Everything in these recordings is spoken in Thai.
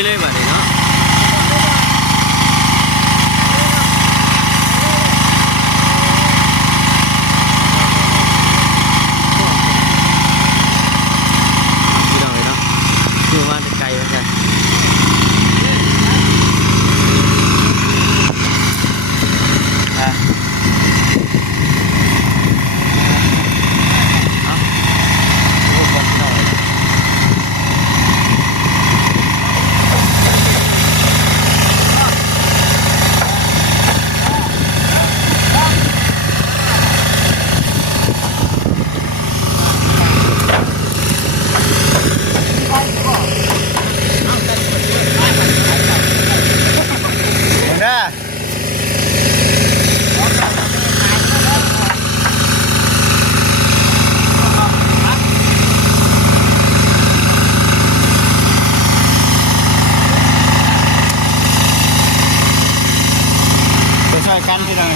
ยเลยแบบนี้เนาะพี่น้องเลยเนาะคือว่าจะไกลเหมือนกันช่วยกันพี่น้อง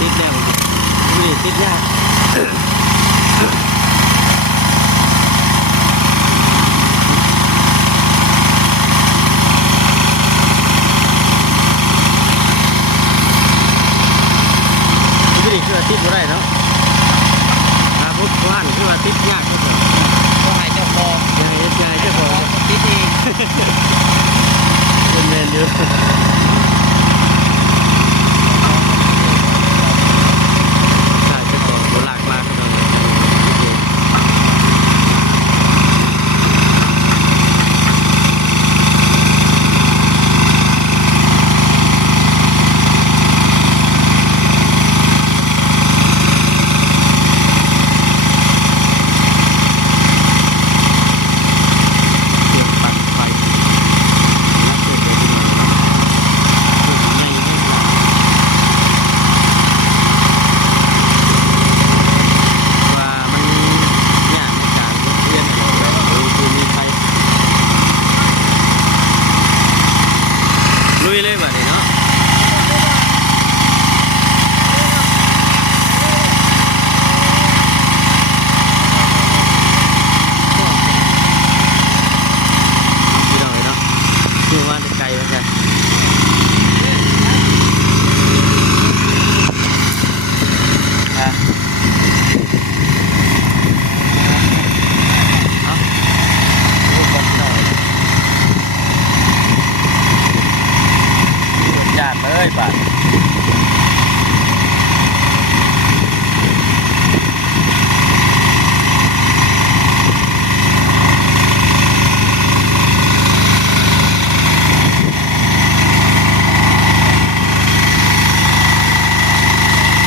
ติดแล้วนี่ติดยากนี่คือติดบ่ได้เนาะพุทธว่านคือว่าติดยากที่สุดก็ให้เจ้าของยังเจ้าของติดเองเป็นเมนอยู่ใช่เจ้าของตัวหลักมากตอนนี้ลุยเลยแบบนี้เนาะพี่น้องเนาะคือว่าจะไกลเหมือนกันบาท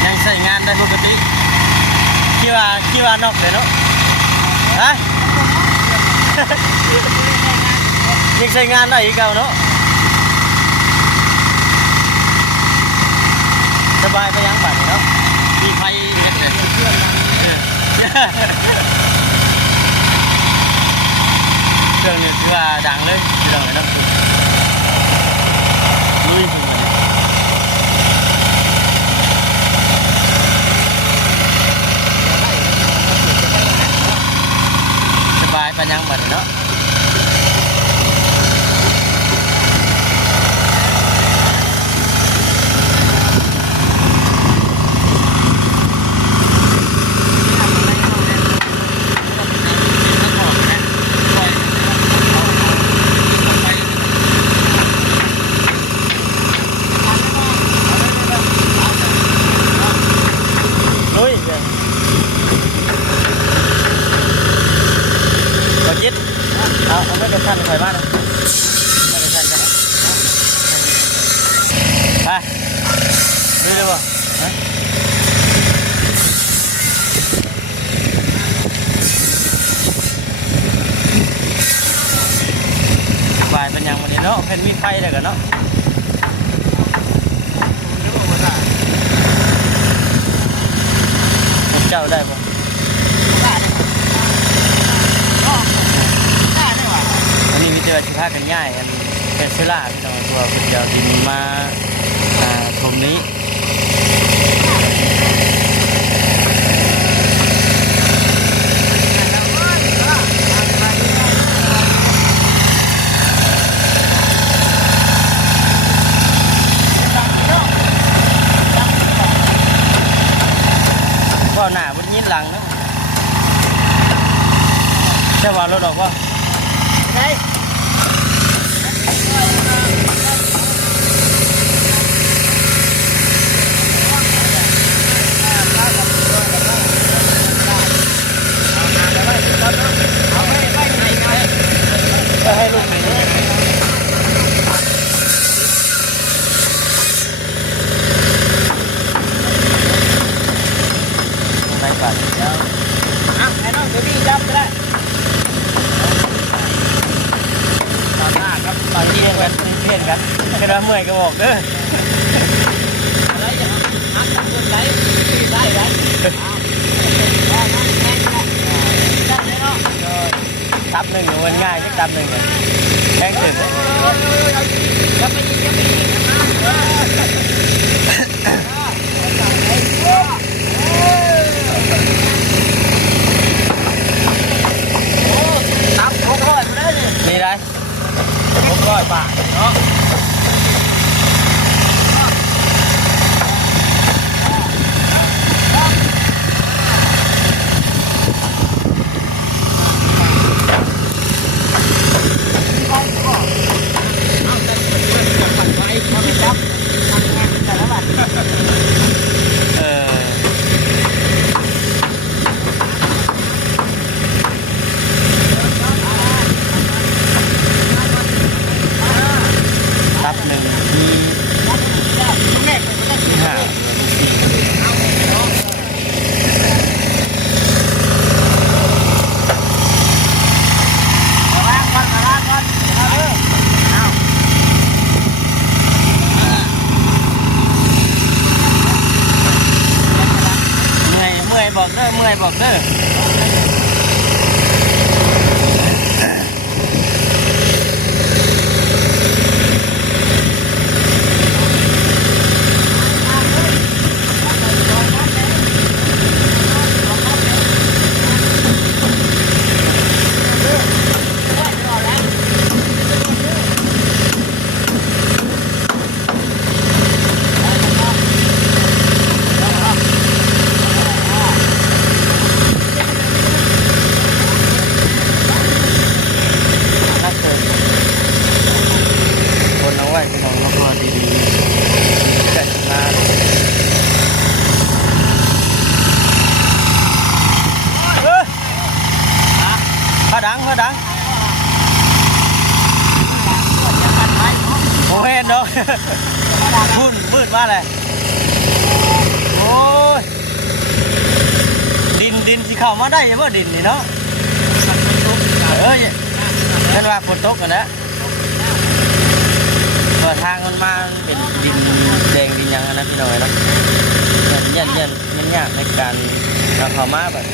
ยังใช้งานได้ปกติคิดว่านอกเลยเนาะฮะยังใช้งานได้อีกเก่าเนาะสบายไปยังบัดเนาะมีไฟกันเลยเครื่องนี่คือว่าดังเลยพี่น้องเนาะลุยถึงมันสบายไปยังบัดเนาะเอาไม่กระชันใครบ้างไม่กระชันกันไปดูเลยบ่บายเป็นยังวันนี้เนาะเป็นมีไฟเลยกันเนาะเจ้าได้บ่ ากันง่ายอันเป็นเชื้อราพี่น้องตัวเป็นเดียวดินมาถมนี้ก็หน้าบนยินหลังนะใช่ว่ารถออกว่าใช่ให้ลูกไปไปก่อนแล้วไอ้น้องตัวนี้จับก็ได้ตอนหน้าครับตอนที่เพื่อนกันกระดาเมื่อยก็บอกเด้ออะไรอย่างนั้นทำคนไหนได้ไหมตับหนึ่งมันง่ายที่ตับหนึ่งเลยแข็งถึงตับ600มาได้นี่ได้600 บาทเนาะตับหนึ่งที่เมื่อยบอกเด้อคนเอาไว้พี่น้องแล้วก็ดีๆจัดมาพอดังโอ้เห็นเนาะพุ่นมืดมาเลยโอ้ยดินที่เข้ามาได้ยังว่าดินนี่เนาะฉันว่าฝนตกกันแล้วเปิดทางมันมาเป็นดินแดงดินยังนะพี่น้อยเนาะยันยากในการเอาเข้ามาแบบ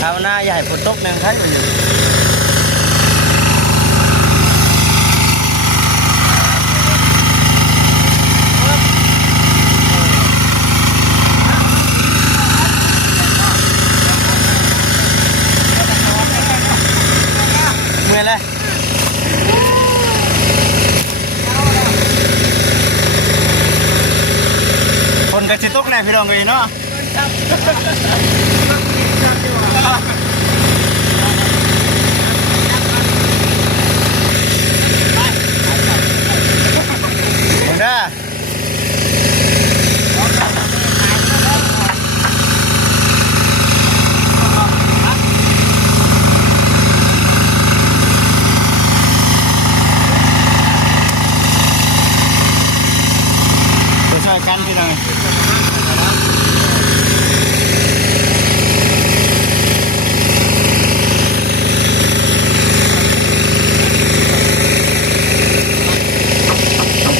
ชาวนาอย่าให้ฝนตกหนึ่งครั้งอยู่เมื่อไรคนกระชิตกแน่พี่น้องเลยเนาะเด้อช่วยกันพี่น้อง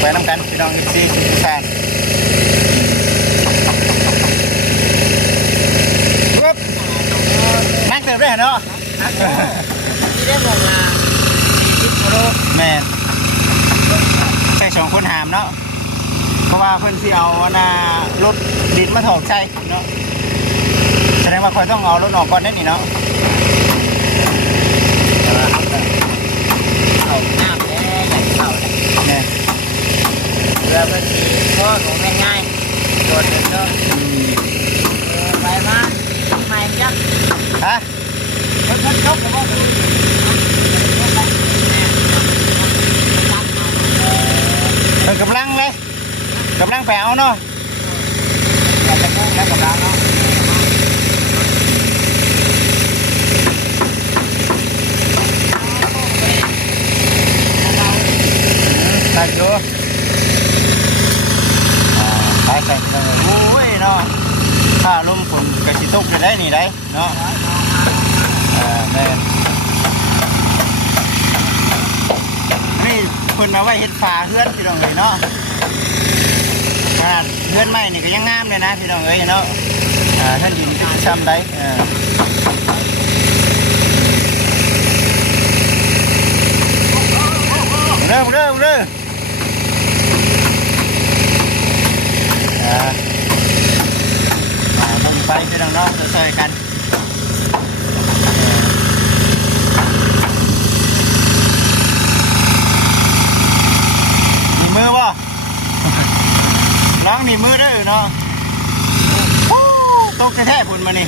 ไปน้ำกันพี่น้องซีสุดแสนนั่งเติมได้เนาะที่ได้มองลา เพราะว่าเพิ่นสิเอารถดินมาถอกใส่เนาะแสดงว่าคอยต้องเอารถออกก่อนได้นี่เนาะ เข้าน้ำแล้วอยากเข้าเลย เนี่ย เรือเพิ่นสิพ่อของง่ายๆโดดเดินเนาะไปมาใหม่จัก ฮะ เพิ่นจบแล้วบ่ เพิ่นกำลังเลยกำลังไปเอาเนาะอยากจะพูดแล้วกำลังเนาะไปดูไปใส่กันเลยโอ้ยเนาะถ้าลมฝนกระชิตกจะได้นี่ได้เนาะแม่นี่เพิ่นเอาไว้เฮ็ดฝาเฮือนพี่น้องเอ้ยเนาะขนาดเฮือนใหม่นี่ก็ยังงามเลยนะพี่น้องเอ้ยเนาะท่านดินซ้ำได้เริ่มต้องไปพี่น้องเนาะใส่กันมีมือป่ะล้างมีมือได้เนาะตกแท้ๆพุ่นมานี่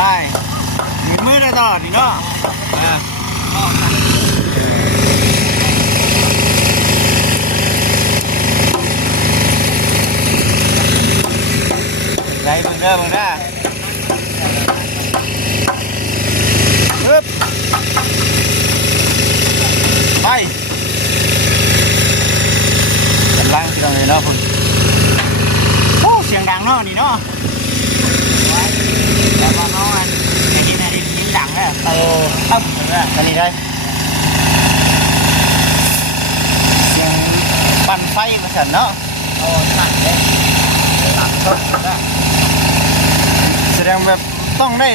ไปมีมือได้ตลอดนี่เนาะไรเบิ่งเด้อปึ๊บไปกำลังที่เราเลยเนาะคุณโอ้เสียงดังเนาะนี่เนาะแล้วก็น้องไอ้ดินดังเลยอันนี้ได้เสียงปั่นไฟมาสั่นเนาะสั่นเลยแสดงแบบต้องได้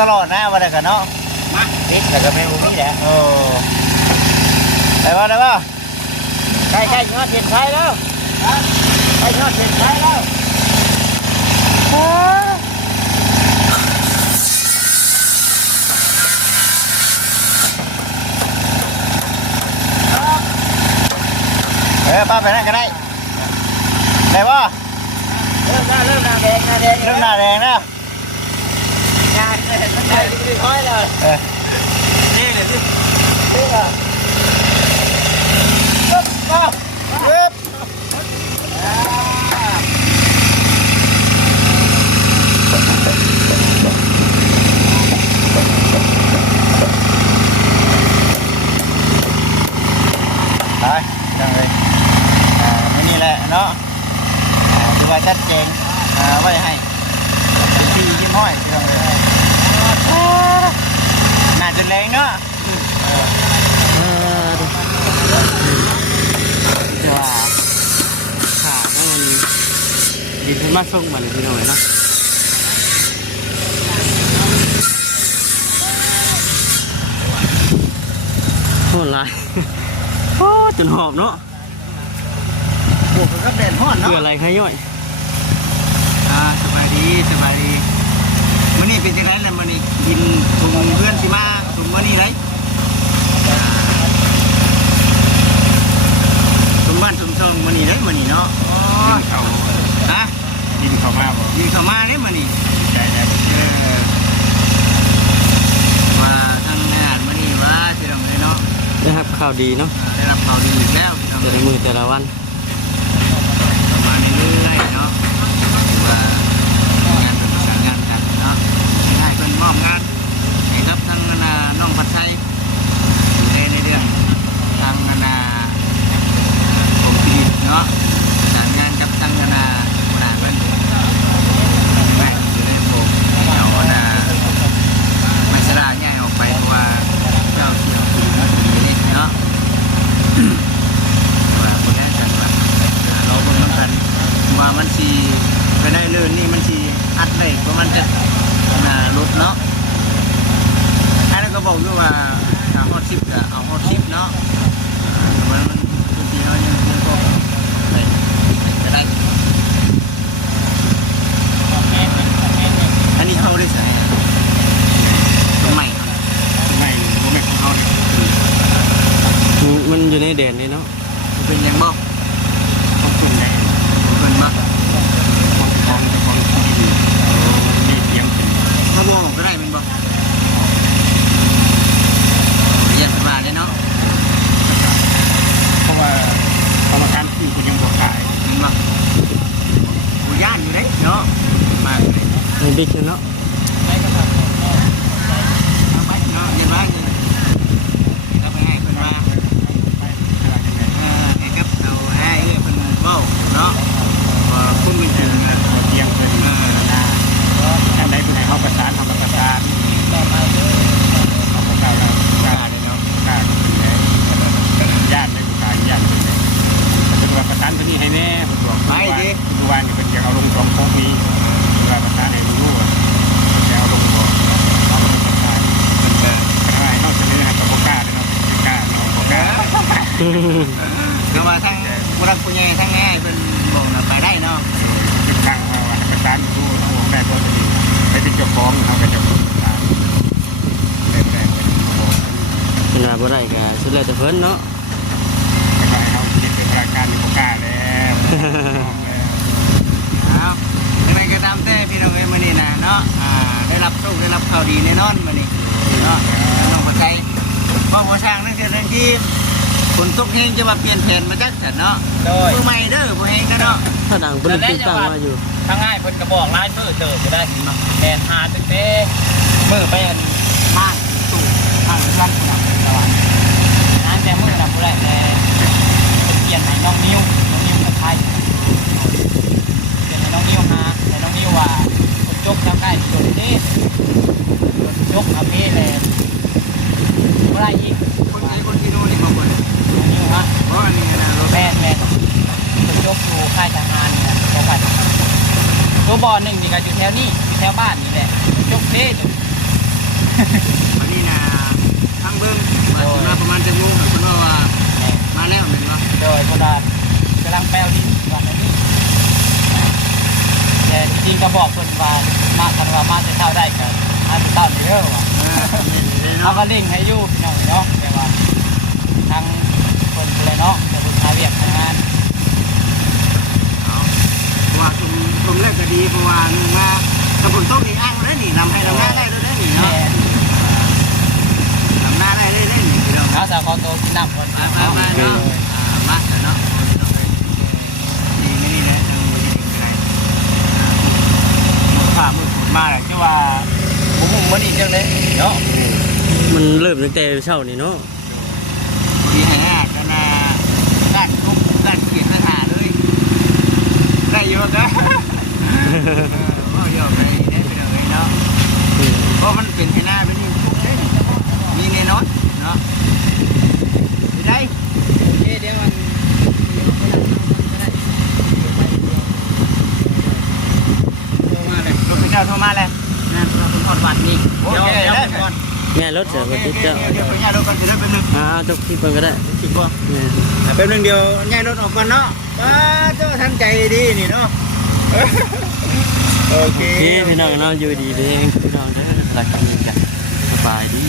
ตลอดนะวันไหนกันเนาะมาเด็กแต่ก็ไม่รู้นี่แหละโอ้ได้ป่ะใช่ยอดเห็นไฟแล้วใช่ยอดเห็นไฟแล้วป้าไปนั่นก็ได้ได้ป่ะเริ่มหน้าแดงนะหน้าแดงนะไม่ค่อยเลยนี่เลยนี่เลยปึ๊บไปยังเลยนี่แหละเนาะถือว่าชัดเจนไว้ให้เป็นที่ยิ้มห้อยที่เราเลยน่าจะแรงเนาะจะว่าขาก็มันดินขึ้นมาส่งมาเลยพี่น้อยเนาะโหดร้ายโอ้จนหอบเนาะบวกกับแดดฮ้อนเนาะเพื่ออะไรคะย่อยสบายดีมื้อนี้เป็นจังได๋ล่ะมื้อนี้กินถุงเพื่อนสิมาถุงมื้อนี้ไรถุงบ้านถุงเชิงมื้อนี้เด้มื้อนี้เนาะดินเข้ามาบ่ดินเข้ามาเด้มื้อนี้ใจแล้วว่าทางงานมื้อนี้ว่าสิต้องเลยเนาะ ได้รับข่าวดีเนาะ ได้รับข่าวดีอีกแล้วแต่ละมือแต่ละวันมาเรื่อยๆเนาะว่างานเป็นประสานงานกันเนาะให้เพิ่นมอบงานให้กับทางน้องพัดชัยในเรื่องทางผมทีเนาะประสานงานกับทางหัวหน้าเพิ่นแม่อยู่ในโบกเอาไม่สลาง่ายออก บอกด้วยว่าถ้าฮอต10ก็เอาฮอต10เนาะมันเป็นปีน้อยยังก็จะได้อันนี้เขาได้ใส่ตรงใหม่ของเขาเนี่ย มันอยู่ในแดนนี่เนาะ เป็นยังบอกต้องกลุ่มไหนเป็นมากของที่มีเสียงเขาบอกก็ได้เป็นบอกเรียนมาเลยเนาะเพราะว่าเขามาการที่คุณยังบอกขายเป็นบอกกูย่านอยู่ได้เนาะมาเลย มันบิ๊กเนาะ เอาไปเนาะเรียนว่าเงินเอาไปให้เพิ่นมาให้กับเอาให้เพิ่นเว้าเนาะว่าคุณเป็นถึงเตียงเพิ่นท่านใดผู้ใดเขาประสานทำประสานเขาประกาศแล้วประกาศเลยเนาะประกาศญาติเลยประกาศญาติเลยเป็นว่าประสานตัวนี้ให้แน่บอกไปดิดูวันนี้เป็นจะเอาลงสองโค้งนี้ว่าประสานให้รู้ว่าจะเอาลงบ่เอาลงประสานมันจะอะไรนอกจากนี้นะครับประกาศเลยเนาะประกาศเนาะประกาศแต่ว่าทั้งผู้รักผู้ใหญ่ทั้งแง่เป็นบอกนะไปได้เนาะติดตั้งว่าประสานรู้เนาะแม่ก็จะดีไปติดเจ้าของเขาก็จะประสานเป็นแรงเป็นโอ้ เวลาบ่ได้ก็สุดแล้วแต่เพิ่นเนาะ ไปเขาคิดเป็นรายการมีประกาศแล้วเอาในกระทำเต้พี่น้องเอ้ยมื้อนี้นะเนาะได้รับโชคได้รับข่าวดีแน่นอนมื้อนี้เนาะน้องปัจจัยเพราะหัวช้างนั่นคือเรื่องที่ฝนตกแห้งจะมาเปลี่ยนแผนมาจักจัดเนาะโดยมือใหม่เด้อบ่แห้งกันเนาะ ถ้าดังเพิ่นติดตั้งมาอยู่ ทั้งง่ายเพิ่นกระบอกลายมือเติบก็ได้เนาะแทนหาตึกเต้มือเป็น บ้านตู่ทางร้านผู้นำตะวัน งานแต่มือนะผู้แรกแต่เปลี่ยนให้น้องนิ้วกับไทยเปลี่ยนให้น้องนิ้วหาแต่น้องนิ้วว่าคนจกทำได้ส่วนนี้คนจกทำนี่เลยเมื่อไรอีก คนที่นู่นนี่บางคน น้องนิ้วฮะ เพราะอันนี้นะรถ แม่คนจกอยู่ค่ายทหารเนี่ยเขาไปตัวบอลหนึ่งนี่ก็อยู่แถวนี้อยู่แถวบ้านนี่แหละจกเด้ วันนี้นะทางเบิ้งมาถึงมาประมาณจะโมงคุณว่ามาแล้วเห็นปะ โดยโบราณกำลังแปลวดินวันนี้แต่จริงๆก็บอกคนว่ามาคันว่ามาจะเข้าได้กันอาจจะต้อนเด้อว่ะเขาก็เล่งให้อยู่พี่น้องเนาะแต่ว่าทางคนเลยเนาะจะบุกหาเวียกทำงาน ว่าชมแรกก็ดีเพราะว่านึงมาถ้าฝนตกนี่อ้างได้หนินำให้นำหน้าได้ด้วยได้หนิเนาะนำหน้าได้ได้หนิพี่น้อง เอาสาวคอโตกินน้ำก่อน มาเนาะมาเนาะนี่ไม่นี่นะทางมือจะได้ฝ่ามือฝนมาแหละที่ว่าผมมันอีกเรื่องเลยเนาะ มันเริ่มตั้งแต่เช้านี่เนาะ ดีแห่กันนะด้านทุกด้านเขียนหาเลยได้เยอะนะก็เยอะไปได้ไปเลยเนาะเพราะมันเป็นที่หน้าเป็นนี่ทุกเส้นมีในน็อตเนาะได้เดี๋ยวมันรถเจ้าโทรมาเลยนะเราเป็นคนวัดนี่เดี๋ยวก่อน แม่รถเสือบ่ติดเจ้า เดี๋ยวไปย่ารถก่อนจะได้เป็นหนึ่ง จกที่เพิ่นก็ได้ คิดบ่ แม่ เป็นหนึ่งเดียวย่ารถออกก่อนเนาะป้าเจ้าทันใจดีนี่เนาะโอเค พี่น้องเนาะอยู่ดีเด้งพี่น้องเด้อรักกันจ้ะสบายดี